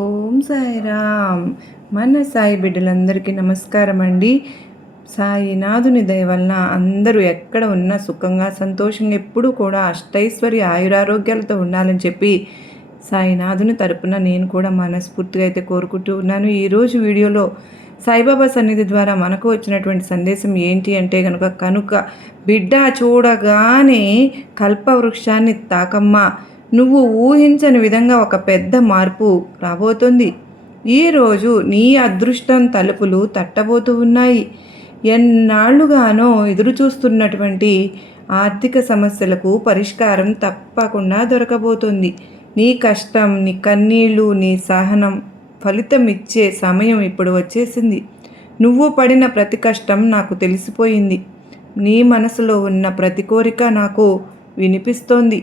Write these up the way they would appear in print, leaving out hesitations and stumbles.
ఓం సాయిరామ్. మన సాయి బిడ్డలందరికీ నమస్కారం అండి. సాయినాథుని దయ వలన అందరూ ఎక్కడ ఉన్నా సుఖంగా సంతోషంగా ఎప్పుడూ కూడా అష్టైశ్వర్య ఆయురారోగ్యాలతో ఉండాలని చెప్పి సాయినాథుని తరపున నేను కూడా మనస్ఫూర్తిగా అయితే కోరుకుంటూ ఉన్నాను. ఈరోజు వీడియోలో సాయిబాబా సన్నిధి ద్వారా మనకు వచ్చినటువంటి సందేశం ఏంటి అంటే కనుక బిడ్డ చూడగానే కల్పవృక్షాన్ని తాకమ్మా, నువ్వు ఊహించని విధంగా ఒక పెద్ద మార్పు రాబోతుంది. ఈరోజు నీ అదృష్టం తలుపులు తట్టబోతూ ఉన్నాయి. ఎన్నాళ్లుగానో ఎదురుచూస్తున్నటువంటి ఆర్థిక సమస్యలకు పరిష్కారం తప్పకుండా దొరకబోతుంది. నీ కష్టం, నీ కన్నీళ్ళు, నీ సహనం ఫలితం ఇచ్చే సమయం ఇప్పుడు వచ్చేసింది. నువ్వు పడిన ప్రతి కష్టం నాకు తెలిసిపోయింది. నీ మనసులో ఉన్న ప్రతి కోరిక నాకు వినిపిస్తోంది.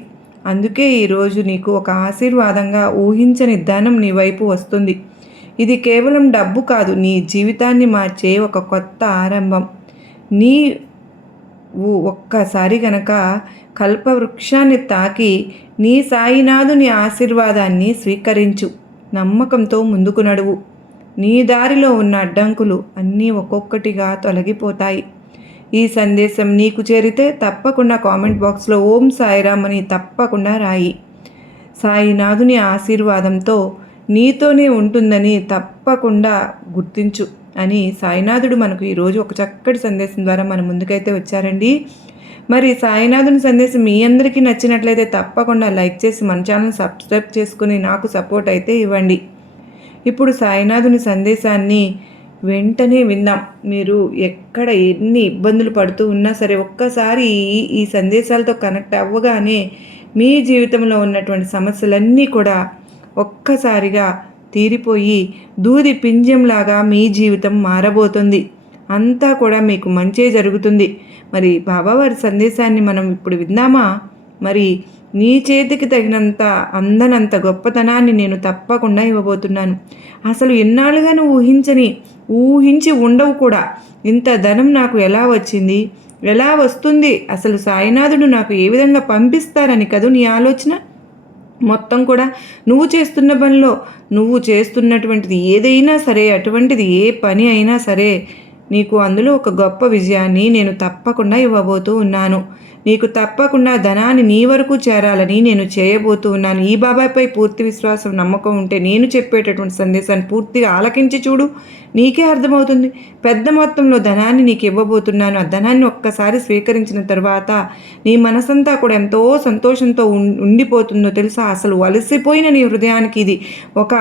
అందుకే ఈరోజు నీకు ఒక ఆశీర్వాదంగా ఊహించని ధనం నీ వైపు వస్తుంది. ఇది కేవలం డబ్బు కాదు, నీ జీవితాన్ని మార్చే ఒక కొత్త ఆరంభం. నీ ఒక్కసారి గనక కల్పవృక్షాన్ని తాకి నీ సాయినాథుని ఆశీర్వాదాన్ని స్వీకరించు. నమ్మకంతో ముందుకు నడువు. నీ దారిలో ఉన్న అడ్డంకులు అన్నీ ఒక్కొక్కటిగా తొలగిపోతాయి. ఈ సందేశం నీకు చేరితే తప్పకుండా కామెంట్ బాక్స్లో ఓం సాయిరామ్ అని తప్పకుండా రాయి. సాయినాథుని ఆశీర్వాదంతో నీతోనే ఉంటుందని తప్పకుండా గుర్తించు అని సాయినాథుడు మనకు ఈరోజు ఒక చక్కటి సందేశం ద్వారా మన ముందుకైతే వచ్చారండి. మరి సాయినాథుని సందేశం మీ అందరికీ నచ్చినట్లయితే తప్పకుండా లైక్ చేసి మన ఛానల్ సబ్స్క్రైబ్ చేసుకుని నాకు సపోర్ట్ అయితే ఇవ్వండి. ఇప్పుడు సాయినాథుని సందేశాన్ని వెంటనే విందాం. మీరు ఎక్కడ ఎన్ని ఇబ్బందులు పడుతూ ఉన్నా సరే ఒక్కసారి ఈ సందేశాలతో కనెక్ట్ అవ్వగానే మీ జీవితంలో ఉన్నటువంటి సమస్యలన్నీ కూడా ఒక్కసారిగా తీరిపోయి దూది పింజంలాగా మీ జీవితం మారబోతుంది. అంతా కూడా మీకు మంచే జరుగుతుంది. మరి బాబావారి సందేశాన్ని మనం ఇప్పుడు విందామా? మరి నీ చేతికి తగినంత అందనంత గొప్పతనాన్ని నేను తప్పకుండా ఇవ్వబోతున్నాను. అసలు ఎన్నాళ్ళుగా నువ్వు ఊహించి ఉండవు కూడా. ఇంత ధనం నాకు ఎలా వచ్చింది, ఎలా వస్తుంది, అసలు సాయినాథుడు నాకు ఏ విధంగా పంపిస్తారని కదూ నీ ఆలోచన. మొత్తం కూడా నువ్వు చేస్తున్న పనిలో, నువ్వు చేస్తున్నటువంటిది ఏదైనా సరే, అటువంటిది ఏ పని అయినా సరే, నీకు అందులో ఒక గొప్ప విజయాన్ని నేను తప్పకుండా ఇవ్వబోతూ ఉన్నాను. నీకు తప్పకుండా ధనాన్ని నీ వరకు చేరాలని నేను చేయబోతూ ఉన్నాను. ఈ బాబాపై పూర్తి విశ్వాసం, నమ్మకం ఉంటే నేను చెప్పేటటువంటి సందేశాన్ని పూర్తిగా ఆలకించి చూడు, నీకే అర్థమవుతుంది. పెద్ద మొత్తంలో ధనాన్ని నీకు ఇవ్వబోతున్నాను. ఆ ధనాన్ని ఒక్కసారి స్వీకరించిన తర్వాత నీ మనసంతా కూడా ఎంతో సంతోషంతో ఉండిపోతుందో తెలుసా. అసలు అలసిపోయిన నీ హృదయానికి ఇది ఒక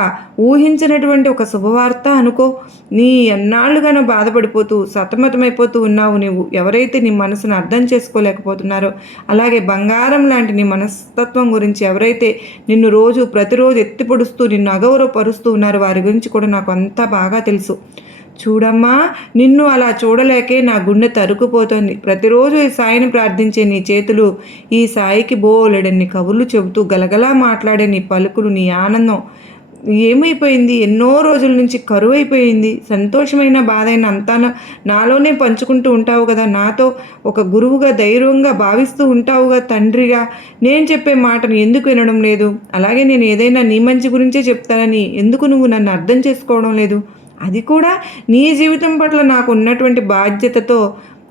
ఊహించినటువంటి ఒక శుభవార్త అనుకో. నీ ఎన్నాళ్ళుగానో బాధపడిపోతూ సతమతమైపోతూ ఉన్నావు. నువ్వు ఎవరైతే నీ మనసును అర్థం చేసుకోలేకపోతున్నారో, అలాగే బంగారం లాంటి నీ మనస్తత్వం గురించి ఎవరైతే నిన్ను ప్రతిరోజు ఎత్తిపొడుస్తూ నిన్ను అగౌరవపరుస్తూ ఉన్నారో వారి గురించి కూడా నాకు అంతా బాగా తెలుసు. చూడమ్మా, నిన్ను అలా చూడలేకే నా గుండె తరుకుపోతుంది. ప్రతిరోజు ఈ సాయిని ప్రార్థించే నీ చేతులు ఈ సాయికి బోలెడన్ని కబుర్లు చెబుతూ గలగలా మాట్లాడే నీ పలుకులు, నీ ఆనందం ఏమైపోయింది? ఎన్నో రోజుల నుంచి కరువైపోయింది. సంతోషమైన బాధైన అంతా నాలోనే పంచుకుంటూ ఉంటావు కదా. నాతో ఒక గురువుగా ధైర్యంగా భావిస్తూ ఉంటావుగా. తండ్రిగా నేను చెప్పే మాటను ఎందుకు వినడం లేదు? అలాగే నేను ఏదైనా నీ మంచి గురించే చెప్తానని ఎందుకు నువ్వు నన్ను అర్థం చేసుకోవడం లేదు? అది కూడా నీ జీవితం పట్ల నాకు ఉన్నటువంటి బాధ్యతతో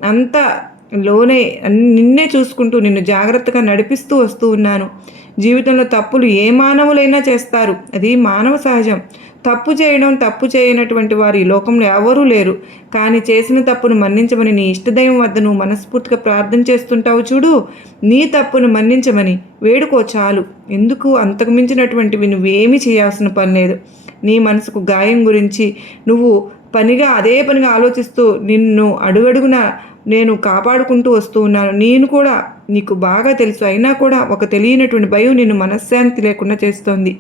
అంత లోనే నిన్నే చూసుకుంటూ నిన్ను జాగ్రత్తగా నడిపిస్తూ వస్తూ ఉన్నాను. జీవితంలో తప్పులు ఏ మానవులైనా చేస్తారు, అది మానవ సహజం. తప్పు చేయనటువంటి వారు ఈ లోకంలో ఎవరూ లేరు. కానీ చేసిన తప్పును మన్నించమని నీ ఇష్టదైవం వద్ద నువ్వు మనస్ఫూర్తిగా ప్రార్థన చేస్తుంటావు చూడు. నీ తప్పును మన్నించమని వేడుకో చాలు. ఎందుకు అంతకు మించినటువంటివి నువ్వేమీ చేయాల్సిన పని లేదు. నీ మనసుకు గాయం గురించి నువ్వు అదే పనిగా ఆలోచిస్తూ నిన్ను అడుగడుగున నేను కాపాడుకుంటూ వస్తూ ఉన్నాను. నేను కూడా నీకు బాగా తెలుసు. అయినా కూడా ఒక తెలియనటువంటి భయం నిన్ను మనశ్శాంతి లేకుండా చేస్తోంది.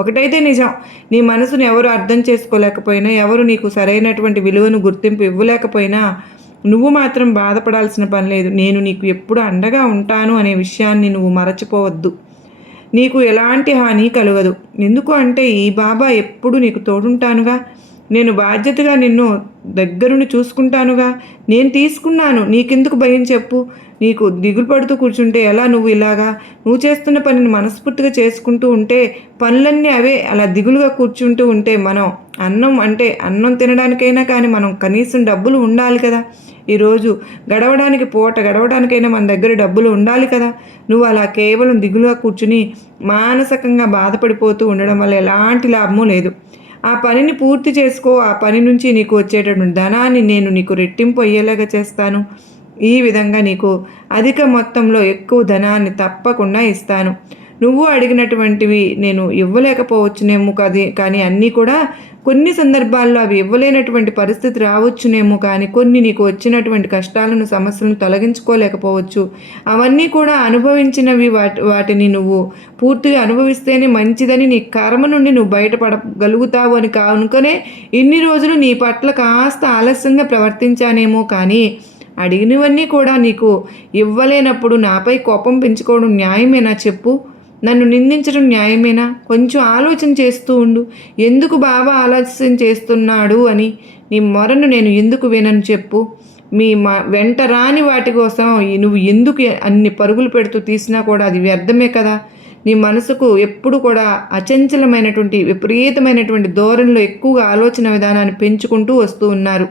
ఒకటైతే నిజం, నీ మనసును ఎవరు అర్థం చేసుకోలేకపోయినా, ఎవరు నీకు సరైనటువంటి విలువను గుర్తింపు ఇవ్వలేకపోయినా నువ్వు మాత్రం బాధపడాల్సిన పని లేదు. నేను నీకు ఎప్పుడు అండగా ఉంటాను అనే విషయాన్ని నువ్వు మరచిపోవద్దు. నీకు ఎలాంటి హాని కలగదు. ఎందుకు అంటే ఈ బాబా ఎప్పుడు నీకు తోడుంటానుగా. నేను బాధ్యతగా నిన్ను దగ్గరుండి చూసుకుంటానుగా. నేను తీసుకున్నాను. నీకెందుకు భయం చెప్పు? నీకు దిగులు పడుతూ కూర్చుంటే ఎలా? నువ్వు చేస్తున్న పనిని మనస్ఫూర్తిగా చేసుకుంటూ ఉంటే, పనులన్నీ అవే అలా దిగులుగా కూర్చుంటూ ఉంటే, మనం అన్నం తినడానికైనా కానీ మనం కనీసం డబ్బులు ఉండాలి కదా! ఈరోజు పూట గడవడానికైనా మన దగ్గర డబ్బులు ఉండాలి కదా! నువ్వు అలా కేవలం దిగులుగా కూర్చుని మానసికంగా బాధపడిపోతూ ఉండడం వల్ల ఎలాంటి లాభమూ లేదు. ఆ పనిని పూర్తి చేసుకో. ఆ పని నుంచి నీకు వచ్చేటటువంటి ధనాన్ని నేను నీకు రెట్టింపు అయ్యేలాగా చేస్తాను. ఈ విధంగా నీకు అధిక మొత్తంలో ఎక్కువ ధనాన్ని తప్పకుండా ఇస్తాను. నువ్వు అడిగినటువంటివి నేను ఇవ్వలేకపోవచ్చునేమో కానీ అన్నీ కూడా కొన్ని సందర్భాల్లో అవి ఇవ్వలేనటువంటి పరిస్థితి రావచ్చునేమో కానీ కొన్ని నీకు వచ్చినటువంటి కష్టాలను సమస్యలను తొలగించుకోలేకపోవచ్చు. అవన్నీ కూడా అనుభవించినవి వాటిని నువ్వు పూర్తిగా అనుభవిస్తేనే మంచిదని నీ కర్మ నుండి నువ్వు బయటపడగలుగుతావు అని కనుకనే ఇన్ని రోజులు నీ పట్ల కాస్త ఆలస్యంగా ప్రవర్తించానేమో కానీ అడిగినవన్నీ కూడా నీకు ఇవ్వలేనప్పుడు నాపై కోపం పెంచుకోవడం న్యాయమేనా చెప్పు? నన్ను నిందించడం న్యాయమేనా? కొంచెం ఆలోచన చేస్తూ ఉండు. ఎందుకు బావ ఆలస్యం చేస్తున్నాడు అని నీ మొరను నేను ఎందుకు వినను చెప్పు? వెంట రాని వాటి కోసం నువ్వు ఎందుకు అన్ని పరుగులు పెడుతూ తీసినా కూడా అది వ్యర్థమే కదా. నీ మనసుకు ఎప్పుడు కూడా అచంచలమైనటువంటి విపరీతమైనటువంటి ధోరణిలో ఎక్కువగా ఆలోచన విధానాన్ని పెంచుకుంటూ వస్తూ ఉన్నారు.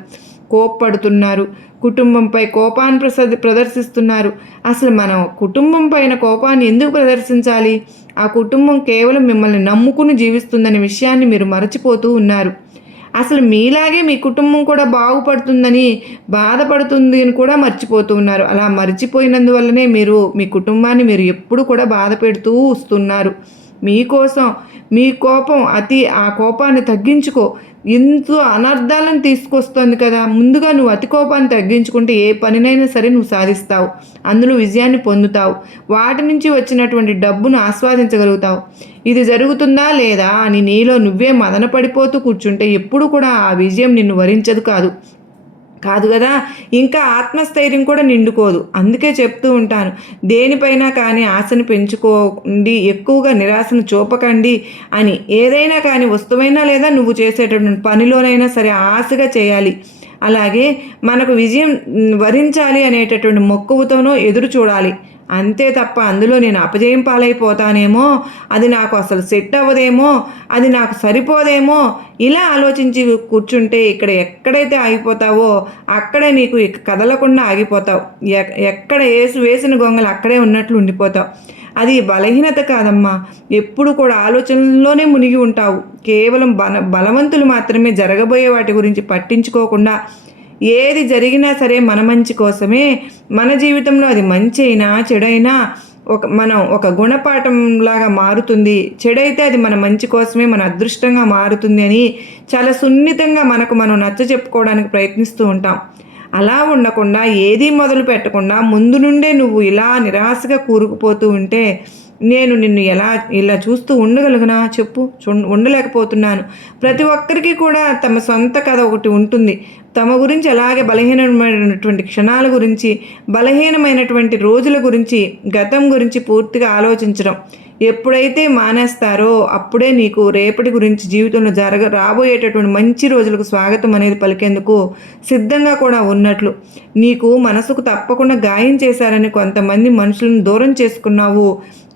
కోప్పడుతున్నారు. కుటుంబంపై కోపాన్ని ప్రదర్శిస్తున్నారు. అసలు మనం కుటుంబం పైన కోపాన్ని ఎందుకు ప్రదర్శించాలి? ఆ కుటుంబం కేవలం మిమ్మల్ని నమ్ముకుని జీవిస్తుందనే విషయాన్ని మీరు మరచిపోతూ ఉన్నారు. అసలు మీలాగే మీ కుటుంబం కూడా బాగుపడుతుందని బాధపడుతుంది అని కూడా మర్చిపోతూ ఉన్నారు. అలా మర్చిపోయినందువల్లనే మీరు మీ కుటుంబాన్ని మీరు ఎప్పుడు కూడా బాధ పెడుతూ వస్తున్నారు. మీకోసం మీ కోపం ఆ కోపాన్ని తగ్గించుకో. ఎంతో అనర్థాలను తీసుకొస్తుంది కదా. ముందుగా నువ్వు అతి కోపాన్ని తగ్గించుకుంటే ఏ పనినైనా సరే నువ్వు సాధిస్తావు. అందులో విజయాన్ని పొందుతావు. వాటి నుంచి వచ్చినటువంటి డబ్బును ఆస్వాదించగలుగుతావు. ఇది జరుగుతుందా లేదా అని నీలో నువ్వే మదన పడిపోతూ కూర్చుంటే ఎప్పుడు కూడా ఆ విజయం నిన్ను వరించదు కాదు కదా. ఇంకా ఆత్మస్థైర్యం కూడా నిండుకోదు. అందుకే చెప్తూ ఉంటాను, దేనిపైనా కానీ ఆశను పెంచుకోండి, ఎక్కువగా నిరాశను చూపకండి అని. ఏదైనా కానీ వస్తువైనా లేదా నువ్వు చేసేటటువంటి పనిలోనైనా సరే ఆశగా చేయాలి. అలాగే మనకు విజయం వరించాలి అనేటటువంటి మక్కువతోనో ఎదురు చూడాలి. అంతే తప్ప అందులో నేను అపజయం పాలైపోతానేమో, అది నాకు అసలు సెట్ అవ్వదేమో, అది నాకు సరిపోదేమో ఇలా ఆలోచించి కూర్చుంటే ఎక్కడైతే ఆగిపోతావో అక్కడే నీకు కదలకుండా ఆగిపోతావు. ఎక్కడ వేసిన గొంగలు అక్కడే ఉన్నట్లు ఉండిపోతావు. అది బలహీనత కాదమ్మా. ఎప్పుడు కూడా ఆలోచనల్లోనే మునిగి ఉంటావు. కేవలం బలవంతులు మాత్రమే జరగబోయే వాటి గురించి పట్టించుకోకుండా ఏది జరిగినా సరే మన మంచి కోసమే. మన జీవితంలో అది మంచి అయినా చెడైనా మనం ఒక గుణపాఠంలాగా మారుతుంది. చెడైతే అది మన మంచి కోసమే, మన అదృష్టంగా మారుతుంది అని చాలా సున్నితంగా మనం నచ్చ చెప్పుకోవడానికి ప్రయత్నిస్తూ ఉంటాం. అలా ఉండకుండా ఏదీ మొదలు పెట్టకుండా ముందు నుండే నువ్వు ఇలా నిరాశగా కూరుకుపోతూ ఉంటే నేను నిన్ను ఇలా చూస్తూ ఉండగలుగునా చెప్పు? ఉండలేకపోతున్నాను. ప్రతి ఒక్కరికి కూడా తమ సొంత కథ ఒకటి ఉంటుంది. తమ గురించి అలాగే బలహీనమైనటువంటి క్షణాల గురించి, బలహీనమైనటువంటి రోజుల గురించి, గతం గురించి పూర్తిగా ఆలోచించడం ఎప్పుడైతే మానేస్తారో అప్పుడే నీకు రేపటి గురించి జీవితంలో రాబోయేటటువంటి మంచి రోజులకు స్వాగతం అనేది పలికేందుకు సిద్ధంగా కూడా ఉన్నట్లు. నీకు మనసుకు తప్పకుండా గాయం చేశారని కొంతమంది మనుషులను దూరం చేసుకున్నావు.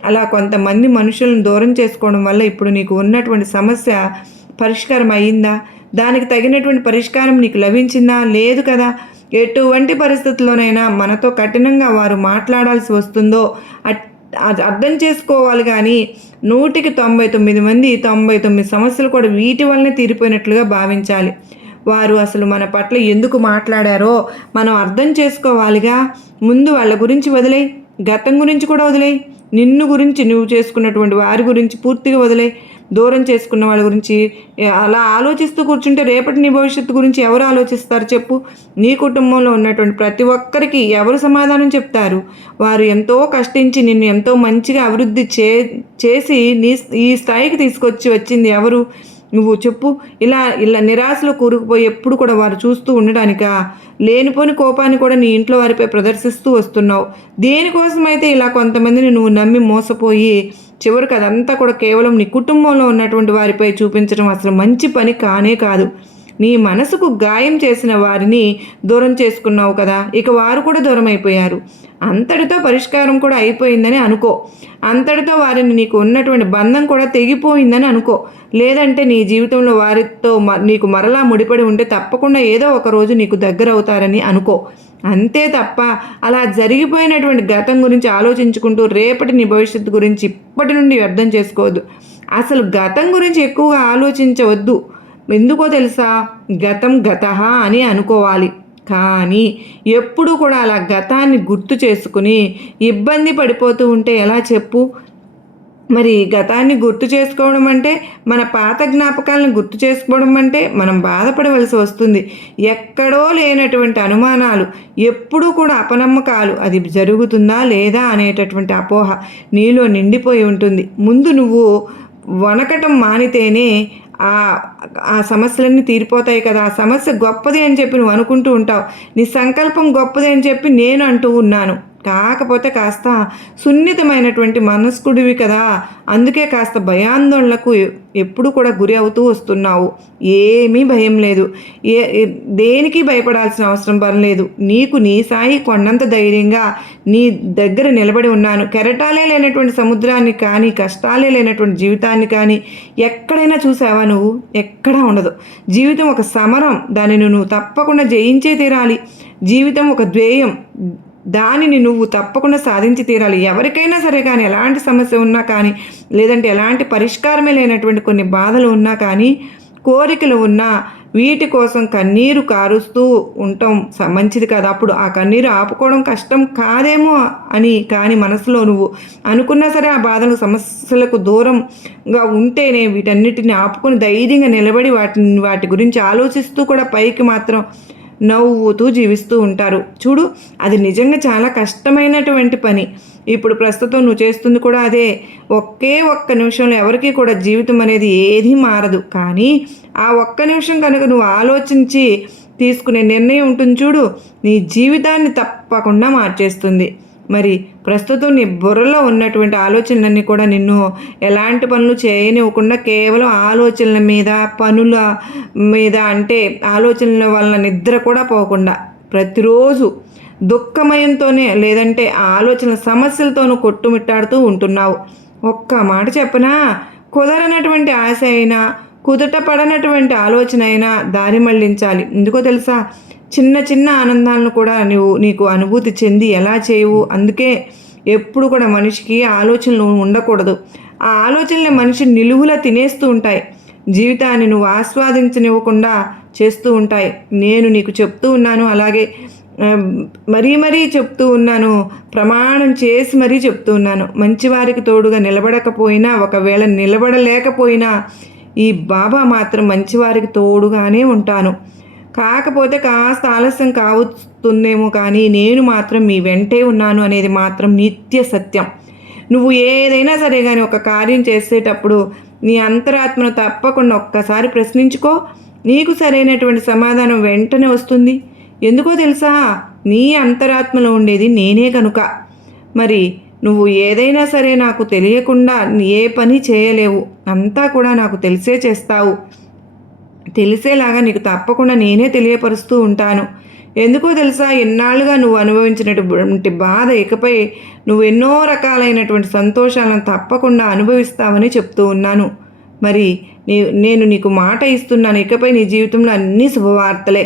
అలా కొంతమంది మనుషులను దూరం చేసుకోవడం వల్ల ఇప్పుడు నీకు ఉన్నటువంటి సమస్య పరిష్కారం అయ్యిందా? దానికి తగినటువంటి పరిష్కారం నీకు లభించిందా? లేదు కదా. ఎటువంటి పరిస్థితుల్లోనైనా మనతో కఠినంగా వారు మాట్లాడాల్సి వస్తుందో అర్థం చేసుకోవాలి. కానీ 100కి 99 మంది 99 సమస్యలు కూడా వీటి వల్లనే తీరిపోయినట్లుగా భావించాలి. వారు అసలు మన పట్ల ఎందుకు మాట్లాడారో మనం అర్థం చేసుకోవాలిగా. ముందు వాళ్ళ గురించి వదిలేయి, గతం గురించి కూడా వదిలేయి, నిన్ను గురించి నువ్వు చేసుకున్నటువంటి వారి గురించి పూర్తిగా వదిలేయి. దూరం చేసుకున్న వాళ్ళ గురించి అలా ఆలోచిస్తూ కూర్చుంటే రేపటి నీ భవిష్యత్తు గురించి ఎవరు ఆలోచిస్తారు చెప్పు? నీ కుటుంబంలో ఉన్నటువంటి ప్రతి ఒక్కరికి ఎవరు సమాధానం చెప్తారు? వారు ఎంతో కష్టించి నిన్ను ఎంతో మంచిగా అభివృద్ధి చేసి ఈ స్థాయికి వచ్చింది ఎవరు? నువ్వు చెప్పు. ఇలా నిరాశలో కూరుకుపోయి ఎప్పుడు కూడా వారు చూస్తూ ఉండడానికా? లేనిపోని కోపాన్ని కూడా నీ ఇంట్లో వారిపై ప్రదర్శిస్తూ వస్తున్నావు. దేనికోసమైతే ఇలా కొంతమందిని నువ్వు నమ్మి మోసపోయి చివరికి అదంతా కూడా కేవలం నీ కుటుంబంలో ఉన్నటువంటి వారిపై చూపించడం అసలు మంచి పని కానే కాదు. నీ మనసుకు గాయం చేసిన వారిని దూరం చేసుకున్నావు కదా, ఇక వారు కూడా దూరం అయిపోయారు. అంతటితో పరిష్కారం కూడా అయిపోయిందని అనుకో. అంతటితో వారిని నీకు ఉన్నటువంటి బంధం కూడా తెగిపోయిందని అనుకో. లేదంటే నీ జీవితంలో వారితో నీకు మరలా ముడిపడి ఉంటే తప్పకుండా ఏదో ఒక రోజు నీకు దగ్గర అవుతారని అనుకో. అంతే తప్ప అలా జరిగిపోయినటువంటి గతం గురించి ఆలోచించుకుంటూ రేపటి నీ భవిష్యత్తు గురించి ఇప్పటి నుండి వ్యర్థం చేసుకోవద్దు. అసలు గతం గురించి ఎక్కువగా ఆలోచించవద్దు. ఎందుకో తెలుసా, గతం గతః అని అనుకోవాలి. కానీ ఎప్పుడు కూడా అలా గతాన్ని గుర్తు చేసుకుని ఇబ్బంది పడిపోతూ ఉంటే ఎలా చెప్పు? మరి గతాన్ని గుర్తు చేసుకోవడం అంటే, మన పాత జ్ఞాపకాలను గుర్తు చేసుకోవడం అంటే మనం బాధపడవలసి వస్తుంది. ఎక్కడో లేనటువంటి అనుమానాలు, ఎప్పుడూ కూడా అపనమ్మకాలు, అది జరుగుతుందా లేదా అనేటటువంటి అపోహ నీలో నిండిపోయి ఉంటుంది. ముందు నువ్వు వణకటం మానితేనే ఆ సమస్యలన్నీ తీరిపోతాయి కదా. ఆ సమస్య గొప్పది అని చెప్పి నువ్వు అనుకుంటూ ఉంటావు, నీ సంకల్పం గొప్పది అని చెప్పి నేను అంటూ ఉన్నాను. కాకపోతే కాస్త సున్నితమైనటువంటి మనస్కుడివి కదా, అందుకే కాస్త భయాందోళనకు ఎప్పుడు కూడా గురి అవుతూ వస్తున్నావు. ఏమీ భయం లేదు, దేనికి భయపడాల్సిన అవసరం పడలేదు. నీకు నీ సాయి కొండంత ధైర్యంగా నీ దగ్గర నిలబడి ఉన్నాను. కెరటాలే లేనటువంటి సముద్రాన్ని కానీ, కష్టాలే లేనటువంటి జీవితాన్ని కానీ ఎక్కడైనా చూసావా నువ్వు? ఎక్కడా ఉండదు. జీవితం ఒక సమరం, దానిని నువ్వు తప్పకుండా జయించే తీరాలి. జీవితం ఒక ధ్యేయం, దానిని నువ్వు తప్పకుండా సాధించి తీరాలి. ఎవరికైనా సరే కానీ, ఎలాంటి సమస్య ఉన్నా కానీ, లేదంటే ఎలాంటి పరిష్కారమే లేనటువంటి కొన్ని బాధలు ఉన్నా కానీ, కోరికలు ఉన్నా, వీటి కోసం కన్నీరు కారుస్తూ ఉండటం మంచిది కదా. అప్పుడు ఆ కన్నీరు ఆపుకోవడం కష్టం కాదేమో అని కానీ మనసులో నువ్వు అనుకున్నా సరే, ఆ బాధలు సమస్యలకు దూరంగా ఉంటేనే వీటన్నిటిని ఆపుకొని ధైర్యంగా నిలబడి వాటి గురించి ఆలోచిస్తూ కూడా పైకి మాత్రం నవ్వుతూ జీవిస్తూ ఉంటారు. చూడు, అది నిజంగా చాలా కష్టమైనటువంటి పని. ఇప్పుడు ప్రస్తుతం నువ్వు చేస్తుంది కూడా అదే. ఒక్క నిమిషంలో ఎవరికీ కూడా జీవితం అనేది ఏదీ మారదు. కానీ ఆ ఒక్క నిమిషం కనుక నువ్వు ఆలోచించి తీసుకునే నిర్ణయం ఉంటుంది చూడు, నీ జీవితాన్ని తప్పకుండా మార్చేస్తుంది. మరి ప్రస్తుతం నీ బుర్రలో ఉన్నటువంటి ఆలోచనలన్నీ కూడా నిన్ను ఎలాంటి పనులు చేయనివ్వకుండా కేవలం ఆలోచనల మీద, పనుల మీద, అంటే ఆలోచనల వలన నిద్ర కూడా పోకుండా ప్రతిరోజు దుఃఖమయంతోనే, లేదంటే ఆలోచనల సమస్యలతోనూ కొట్టుమిట్టాడుతూ ఉంటున్నావు. ఒక్క మాట చెప్పనా, కుదరనటువంటి ఆశ అయినా, కుదుట పడనటువంటి ఆలోచన అయినా దారి మళ్లించాలి. ఎందుకో తెలుసా, చిన్న ఆనందాలను కూడా నీకు అనుభూతి చెంది ఎలా చేయవు. అందుకే ఎప్పుడు కూడా మనిషికి ఆలోచనలు ఉండకూడదు. ఆ ఆలోచనలే మనిషి నిలువులా తినేస్తూ ఉంటాయి, జీవితాన్ని నువ్వు ఆస్వాదించనివ్వకుండా చేస్తూ ఉంటాయి. నేను నీకు చెప్తూ ఉన్నాను, అలాగే మరీ చెప్తూ ఉన్నాను, ప్రమాణం చేసి మరీ చెప్తూ ఉన్నాను. మంచివారికి తోడుగా నిలబడకపోయినా, ఒకవేళ నిలబడలేకపోయినా ఈ బాబా మాత్రం మంచివారికి తోడుగానే ఉంటాను. కాకపోతే కాస్త ఆలస్యం కావస్తుందేమో కానీ నేను మాత్రం మీ వెంటే ఉన్నాను అనేది మాత్రం నిత్య సత్యం. నువ్వు ఏదైనా సరే కానీ ఒక కార్యం చేసేటప్పుడు నీ అంతరాత్మను తప్పకుండా ఒక్కసారి ప్రశ్నించుకో, నీకు సరైనటువంటి సమాధానం వెంటనే వస్తుంది. ఎందుకో తెలుసా, నీ అంతరాత్మలో ఉండేది నేనే కనుక. మరి నువ్వు ఏదైనా సరే నాకు తెలియకుండా ఏ పని చేయలేవు, అంతా కూడా నాకు తెలిసే చేస్తావు. తెలిసేలాగా నీకు తప్పకుండా నేనే తెలియపరుస్తూ ఉంటాను. ఎందుకో తెలుసా, ఎన్నాళ్ళుగా నువ్వు అనుభవించినటువంటి బాధ ఇకపై నువ్వు ఎన్నో రకాలైనటువంటి సంతోషాలను తప్పకుండా అనుభవిస్తావని చెప్తూ ఉన్నాను. మరి నేను నీకు మాట ఇస్తున్నాను, ఇకపై నీ జీవితంలో అన్నీ శుభవార్తలే.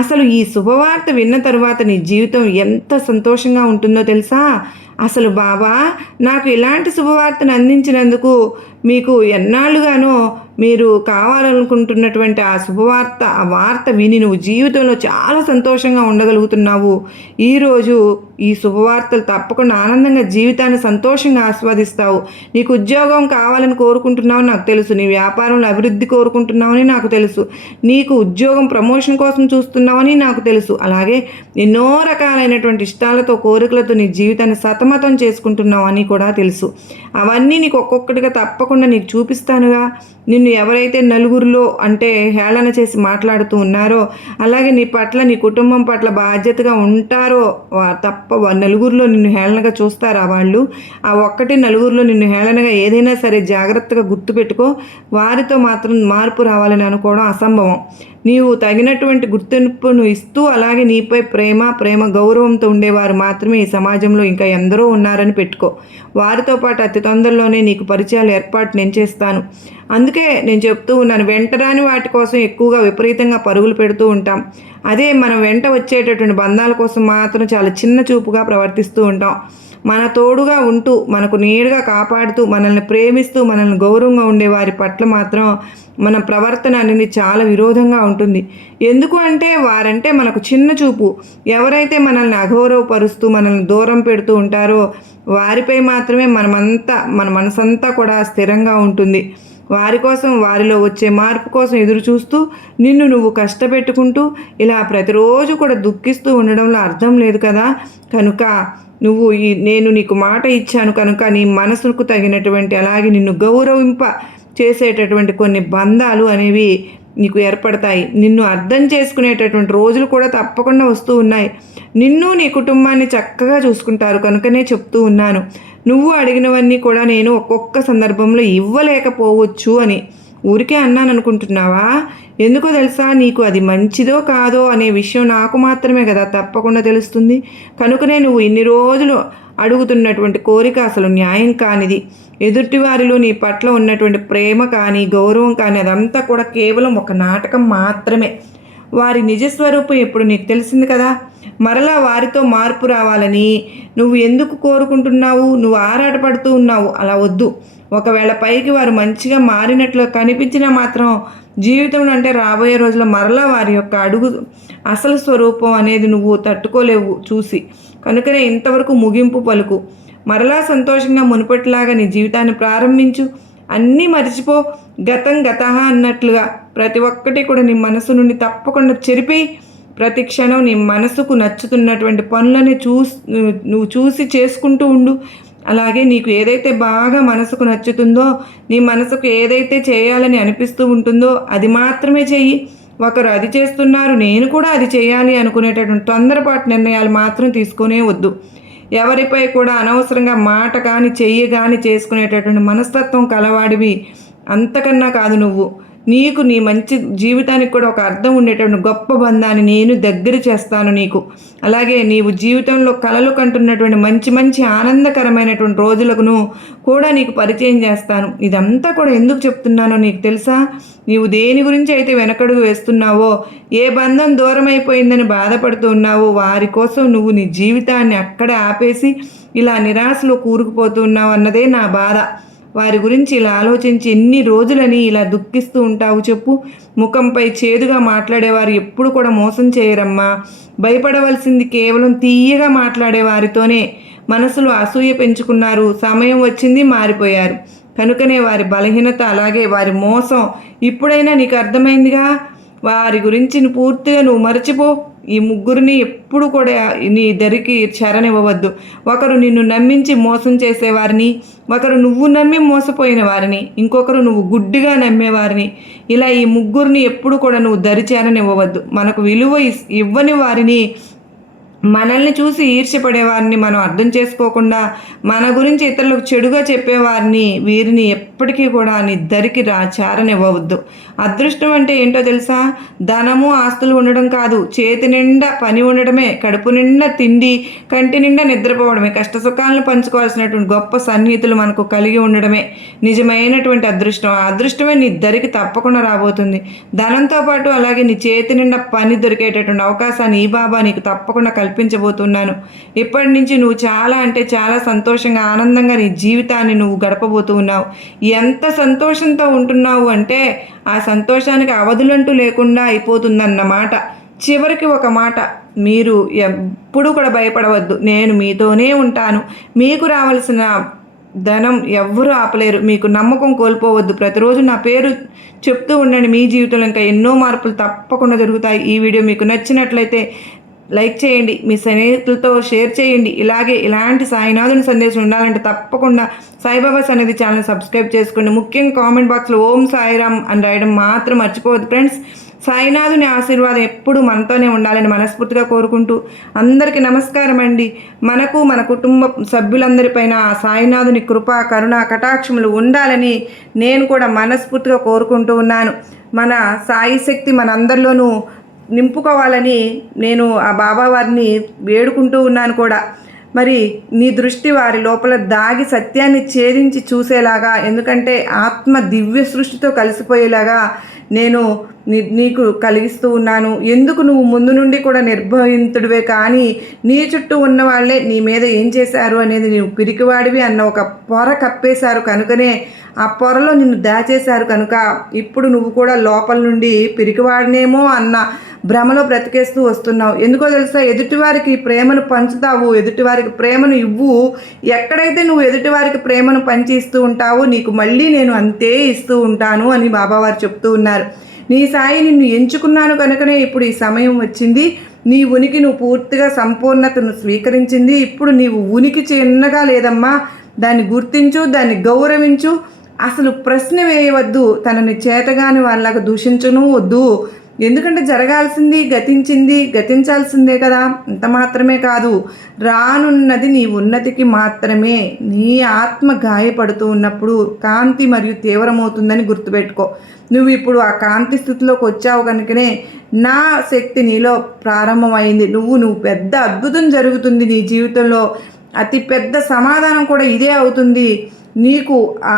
అసలు ఈ శుభవార్త విన్న తరువాత నీ జీవితం ఎంత సంతోషంగా ఉంటుందో తెలుసా. అసలు బాబా నాకు ఇలాంటి శుభవార్తను అందించినందుకు మీకు ఎన్నాళ్ళుగానో మీరు కావాలనుకుంటున్నటువంటి ఆ శుభవార్త, ఆ వార్త విని నువ్వు జీవితంలో చాలా సంతోషంగా ఉండగలుగుతున్నావు. ఈరోజు ఈ శుభవార్తలు తప్పకుండా ఆనందంగా జీవితాన్ని సంతోషంగా ఆస్వాదిస్తావు. నీకు ఉద్యోగం కావాలని కోరుకుంటున్నావు నాకు తెలుసు, నీ వ్యాపారంలో అభివృద్ధి కోరుకుంటున్నావని నాకు తెలుసు, నీకు ఉద్యోగం ప్రమోషన్ కోసం చూస్తున్నావని నాకు తెలుసు. అలాగే ఎన్నో రకాలైనటువంటి ఇష్టాలతో, కోరికలతో నీ జీవితాన్ని సతమతం చేసుకుంటున్నావు అని కూడా తెలుసు. అవన్నీ నీకు ఒక్కొక్కటిగా తప్పకుండా నీకు చూపిస్తానుగా. నిన్ను ఎవరైతే నలుగురిలో అంటే హేళన చేసి మాట్లాడుతూ ఉన్నారో, అలాగే నీ పట్ల, నీ కుటుంబం పట్ల బాధ్యతగా ఉంటారో, నలుగురిలో నిన్ను హేళనగా చూస్తారా వాళ్ళు? ఆ ఒక్కటి నలుగురిలో నిన్ను హేళనగా ఏదైనా సరే జాగ్రత్తగా గుర్తుపెట్టుకో. వారితో మాత్రం మార్పు రావాలని అనుకోవడం అసంభవం. నీవు తగినటువంటి గుర్తింపును ఇస్తూ అలాగే నీపై ప్రేమ గౌరవంతో ఉండేవారు మాత్రమే ఈ సమాజంలో ఇంకా ఎందరో ఉన్నారని పెట్టుకో. వారితో పాటు అతి తొందరలోనే నీకు పరిచయాలు ఏర్పాటు నేను చేస్తాను. అందుకే నేను చెప్తూ ఉన్నాను, వెంటరాని వాటి కోసం ఎక్కువగా విపరీతంగా పరుగులు పెడుతూ ఉంటాం. అదే మనం వెంట వచ్చేటటువంటి బంధాల కోసం మాత్రం చాలా చిన్న చూపుగా ప్రవర్తిస్తూ ఉంటాం. మన తోడుగా ఉంటూ మనకు నీడగా కాపాడుతూ మనల్ని ప్రేమిస్తూ మనల్ని గౌరవంగా ఉండే వారి పట్ల మాత్రం మన ప్రవర్తన అనేది చాలా విరోధంగా ఉంటుంది. ఎందుకు అంటే వారంటే మనకు చిన్న చూపు. ఎవరైతే మనల్ని అగౌరవపరుస్తూ మనల్ని దూరం పెడుతూ ఉంటారో వారిపై మాత్రమే మన మనసంతా కూడా స్థిరంగా ఉంటుంది. వారి కోసం, వారిలో వచ్చే మార్పు కోసం ఎదురు చూస్తూ నిన్ను నువ్వు కష్టపెట్టుకుంటూ ఇలా ప్రతిరోజు కూడా దుఃఖిస్తూ ఉండడంలో అర్థం లేదు కదా. కనుక నేను నీకు మాట ఇచ్చాను కనుక నీ మనసుకు తగినటువంటి అలాగే నిన్ను గౌరవింప చేసేటటువంటి కొన్ని బంధాలు అనేవి నీకు ఏర్పడతాయి. నిన్ను అర్థం చేసుకునేటటువంటి రోజులు కూడా తప్పకుండా వస్తూ ఉన్నాయి. నిన్ను నీ కుటుంబాన్ని చక్కగా చూసుకుంటారు కనుకనే చెప్తూ ఉన్నాను. నువ్వు అడిగినవన్నీ కూడా నేను ఒక్కొక్క సందర్భంలో ఇవ్వలేకపోవచ్చు అని ఊరికే అన్నాను అనుకుంటున్నావా? ఎందుకో తెలుసా, నీకు అది మంచిదో కాదో అనే విషయం నాకు మాత్రమే కదా తప్పకుండా తెలుస్తుంది. కనుకనే నువ్వు ఇన్ని రోజులు అడుగుతున్నటువంటి కోరిక అసలు న్యాయం కానిది. ఎదుటివారిలో నీ పట్ల ఉన్నటువంటి ప్రేమ కానీ గౌరవం కానీ అదంతా కూడా కేవలం ఒక నాటకం మాత్రమే. వారి నిజస్వరూపం ఎప్పుడు నీకు తెలిసింది కదా. మరలా వారితో మార్పు రావాలని నువ్వు ఎందుకు కోరుకుంటున్నావు? నువ్వు ఆరాటపడుతూ ఉన్నావు. అలా వద్దు. ఒకవేళ పైకి వారు మంచిగా మారినట్లు కనిపించినా మాత్రం జీవితంలో అంటే రాబోయే రోజుల్లో మరలా వారి యొక్క అసలు స్వరూపం అనేది నువ్వు తట్టుకోలేవు చూసి. కనుకనే ఇంతవరకు ముగింపు పలుకు. మరలా సంతోషంగా మునుపటిలాగా నీ జీవితాన్ని ప్రారంభించు. అన్నీ మర్చిపో. గతం గతహ అన్నట్లుగా ప్రతి ఒక్కటి కూడా నీ మనసు నుండి తప్పకుండా చెరిపి ప్రతి క్షణం నీ మనసుకు నచ్చుతున్నటువంటి పనులని నువ్వు చూసి చేసుకుంటూ ఉండు. అలాగే నీకు ఏదైతే బాగా మనసుకు నచ్చుతుందో, నీ మనసుకు ఏదైతే చేయాలని అనిపిస్తూ ఉంటుందో అది మాత్రమే చెయ్యి. ఒకరు అది చేస్తున్నారు నేను కూడా అది చేయాలి అనుకునేటటువంటి తొందరపాటు నిర్ణయాలు మాత్రం తీసుకునే వద్దు. ఎవరిపై కూడా అనవసరంగా మాట కానీ చెయ్యి కానీ చేసుకునేటటువంటి మనస్తత్వం కలవాడివి అంతకన్నా కాదు నువ్వు. నీకు నీ మంచి జీవితానికి కూడా ఒక అర్థం ఉండేటువంటి గొప్ప బంధాన్ని నేను దగ్గర చేస్తాను నీకు. అలాగే నీవు జీవితంలో కలలు కంటున్నటువంటి మంచి ఆనందకరమైనటువంటి రోజులను కూడా నీకు పరిచయం చేస్తాను. ఇదంతా కూడా ఎందుకు చెప్తున్నానో నీకు తెలుసా? నీవు దేని గురించి అయితే వెనకడుగు వేస్తున్నావో, ఏ బంధం దూరం అయిపోయిందని బాధపడుతూ ఉన్నావో వారి కోసం నువ్వు నీ జీవితాన్ని అక్కడే ఆపేసి ఇలా నిరాశలో కూరుకుపోతున్నావు అన్నదే నా బాధ. వారి గురించి ఇలా ఆలోచించి ఎన్ని రోజులని ఇలా దుఃఖిస్తూ ఉంటావు చెప్పు? ముఖంపై చేదుగా మాట్లాడేవారు ఎప్పుడు కూడా మోసం చేయరమ్మా. భయపడవలసింది కేవలం తీయగా మాట్లాడే వారితోనే. మనసులో అసూయ పెంచుకున్నారు, సమయం వచ్చింది మారిపోయారు. కనుకనే వారి బలహీనత అలాగే వారి మోసం ఇప్పుడైనా నీకు అర్థమైందిగా. వారి గురించి పూర్తిగా నువ్వు మర్చిపో. ఈ ముగ్గురిని ఎప్పుడు కూడా నీ దరికి చేరనివ్వవద్దు. ఒకరు నిన్ను నమ్మించి మోసం చేసేవారిని, ఒకరు నువ్వు నమ్మి మోసపోయిన వారిని, ఇంకొకరు నువ్వు గుడ్డిగా నమ్మేవారిని. ఇలా ఈ ముగ్గురిని ఎప్పుడు కూడా నువ్వు దరి చేరనివ్వవద్దు. మనకు విలువ ఇవ్వని వారిని, మనల్ని చూసి ఈర్ష్యపడేవారిని మనం అర్థం చేసుకోకుండా మన గురించి ఇతరులకు చెడుగా చెప్పేవారిని వీరిని ఎప్పటికీ కూడా నీ దరికి చేరనివ్వవద్దు. అదృష్టం అంటే ఏంటో తెలుసా? ధనము ఆస్తులు ఉండడం కాదు, చేతి నిండా పని ఉండడమే, కడుపు నిండా తిండి, కంటి నిండా నిద్రపోవడమే, కష్టసుఖాలను పంచుకోవాల్సినటువంటి గొప్ప సన్నిహితులు మనకు కలిగి ఉండడమే నిజమైనటువంటి అదృష్టం. ఆ అదృష్టమే నీ దరికి తప్పకుండా రాబోతుంది. ధనంతో పాటు అలాగే నీ చేతి నిండా పని దొరికేటటువంటి అవకాశాన్ని ఈ బాబా నీకు తప్పకుండా కల్పించబోతున్నాను. ఇప్పటి నుంచి నువ్వు చాలా అంటే చాలా సంతోషంగా ఆనందంగా నీ జీవితాన్ని నువ్వు గడపబోతూ ఉన్నావు. ఎంత సంతోషంతో ఉంటున్నావు అంటే ఆ సంతోషానికి అవధులంటూ లేకుండా అయిపోతుందన్నమాట. చివరికి ఒక మాట, మీరు ఎప్పుడూ కూడా భయపడవద్దు. నేను మీతోనే ఉంటాను. మీకు రావాల్సిన ధనం ఎవ్వరూ ఆపలేరు. మీకు నమ్మకం కోల్పోవద్దు. ప్రతిరోజు నా పేరు చెప్తూ ఉండండి. మీ జీవితంలో ఇంకా ఎన్నో మార్పులు తప్పకుండా జరుగుతాయి. ఈ వీడియో మీకు నచ్చినట్లయితే లైక్ చేయండి, మీ స్నేహితులతో షేర్ చేయండి. ఇలాంటి సాయినాథుని సందేశం ఉండాలంటే తప్పకుండా సాయిబాబా సన్నిధి ఛానల్ సబ్స్క్రైబ్ చేసుకోండి. ముఖ్యంగా కామెంట్ బాక్స్లో ఓం సాయిరామ్ అని రాయడం మాత్రం మర్చిపోవద్దు ఫ్రెండ్స్. సాయినాథుని ఆశీర్వాదం ఎప్పుడు మనతోనే ఉండాలని మనస్ఫూర్తిగా కోరుకుంటూ అందరికీ నమస్కారం అండి. మనకు మన కుటుంబ సభ్యులందరిపైన సాయినాథుని కృప కరుణ కటాక్షములు ఉండాలని నేను కూడా మనస్ఫూర్తిగా కోరుకుంటూ ఉన్నాను. మన సాయి శక్తి మనందరిలోనూ నింపుకోవాలని నేను ఆ బాబా వారిని వేడుకుంటూ ఉన్నాను కూడా. మరి నీ దృష్టి వారి లోపల దాగి సత్యాన్ని ఛేదించి చూసేలాగా, ఎందుకంటే ఆత్మ దివ్య సృష్టితో కలిసిపోయేలాగా నేను నీకు కలిగిస్తూ ఉన్నాను. ఎందుకు నువ్వు ముందు నుండి కూడా నిర్భయంతుడివే, కానీ నీ చుట్టూ ఉన్న వాళ్ళే నీ మీద ఏం చేశారు అనేది నీవు పిరికివాడివి అన్న ఒక పొర కప్పేశారు కనుకనే ఆ పొరలో నిన్ను దాచేశారు కనుక ఇప్పుడు నువ్వు కూడా లోపల నుండి పిరికివాడినేమో అన్న భ్రమలో బ్రతికేస్తూ వస్తున్నావు. ఎందుకో తెలుసా, ఎదుటివారికి ప్రేమను పంచుతావు, ఎదుటివారికి ప్రేమను ఇవ్వు. ఎక్కడైతే నువ్వు ఎదుటివారికి ప్రేమను పంచి ఇస్తూ ఉంటావో నీకు మళ్ళీ నేను అంతే ఇస్తూ ఉంటాను అని బాబావారు చెప్తూ ఉన్నారు. నీ సాయి నిన్ను ఎంచుకున్నాను కనుకనే ఇప్పుడు ఈ సమయం వచ్చింది. నీ ఉనికి నువ్వు పూర్తిగా సంపూర్ణతను స్వీకరించింది. ఇప్పుడు నీవు ఉనికి చిన్నగా లేదమ్మా, దాన్ని గుర్తించు, దాన్ని గౌరవించు. అసలు ప్రశ్న వేయవద్దు, తనని చేతగాని వాళ్ళకు దూషించను వద్దు. ఎందుకంటే జరగాల్సింది గతించింది, గతించాల్సిందే కదా. అంత మాత్రమే కాదు, రానున్నది నీ ఉన్నతికి మాత్రమే. నీ ఆత్మ గాయపడుతూ ఉన్నప్పుడు కాంతి మరియు తీవ్రమవుతుందని గుర్తుపెట్టుకో. నువ్వు ఇప్పుడు ఆ కాంతి స్థితిలోకి వచ్చావు కనుకనే నా శక్తి నీలో ప్రారంభమైంది. నువ్వు పెద్ద అద్భుతం జరుగుతుంది నీ జీవితంలో. అతి పెద్ద సమాధానం కూడా ఇదే అవుతుంది నీకు. ఆ